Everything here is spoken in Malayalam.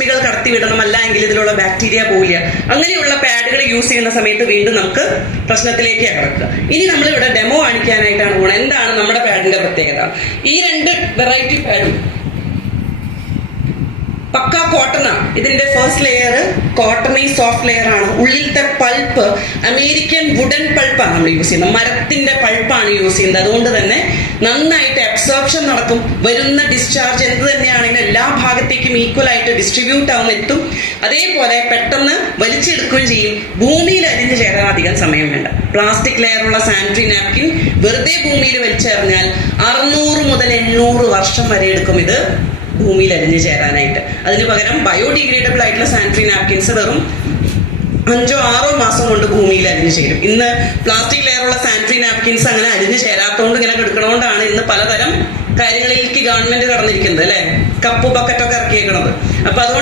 കൾ കടത്തിവിടണം, അല്ല എങ്കിൽ ഇതിലുള്ള ബാക്ടീരിയ പോവില്ല. അങ്ങനെയുള്ള പാഡുകൾ യൂസ് ചെയ്യുന്ന സമയത്ത് വീണ്ടും നമുക്ക് പ്രശ്നത്തിലേക്ക് കിടക്കുക. ഇനി നമ്മളിവിടെ ഡെമോ കാണിക്കാനായിട്ടാണ് പോകുന്നത്. എന്താണ് നമ്മുടെ പാഡിന്റെ പ്രത്യേകത? ഈ രണ്ട് വെറൈറ്റി പാഡും പക്ക കോട്ടണാണ്. ഇതിന്റെ ഫസ്റ്റ് ലെയർ കോട്ടണി സോഫ്റ്റ് ലെയർ ആണ്. ഉള്ളിലത്തെ പൾപ്പ് അമേരിക്കൻ വുഡൻ പൾപ്പാണ് നമ്മൾ യൂസ് ചെയ്യുന്നത്. മരത്തിന്റെ പൾപ്പാണ് യൂസ് ചെയ്യുന്നത്. അതുകൊണ്ട് തന്നെ നന്നായിട്ട് അബ്സോർപ്ഷൻ നടക്കും. വരുന്ന ഡിസ്ചാർജ് എന്ത് തന്നെയാണെങ്കിലും എല്ലാ ഭാഗത്തേക്കും ഈക്വൽ ആയിട്ട് ഡിസ്ട്രിബ്യൂട്ട് ആവുന്ന എത്തും. അതേപോലെ പെട്ടെന്ന് വലിച്ചെടുക്കുകയും ചെയ്യും. ഭൂമിയിൽ അരിഞ്ഞു ചേരാൻ അധികം സമയം വേണ്ട. പ്ലാസ്റ്റിക് ലെയറുള്ള സാനിറ്ററി നാപ്കിൻ വെറുതെ ഭൂമിയിൽ വലിച്ചെറിഞ്ഞാൽ 600 മുതൽ 800 വർഷം വരെ എടുക്കും ഇത് ഭൂമിയിൽ അരിഞ്ഞു ചേരാനായിട്ട്. അതിന് പകരം ബയോഡിഗ്രേഡബിൾ ആയിട്ടുള്ള സാനിറ്ററി നാപ്കിൻസ് വെറും 5-6 മാസം കൊണ്ട് ഭൂമിയിൽ അരിഞ്ഞു ചേരും. ഇന്ന് പ്ലാസ്റ്റിക് ലെയറുള്ള സാനിറ്ററി നാപ്കിൻസ് അങ്ങനെ അരിഞ്ഞു ചേരാത്തതുകൊണ്ട് ഇങ്ങനെ എടുക്കണോണ്ടാണ് ഇന്ന് പലതരം കാര്യങ്ങളിലേക്ക് ഗവൺമെന്റ് കടന്നിരിക്കുന്നത്, അല്ലെ? കപ്പ് ബക്കറ്റൊക്കെ ഇറക്കിയേക്കണത്. അപ്പൊ അതുകൊണ്ട്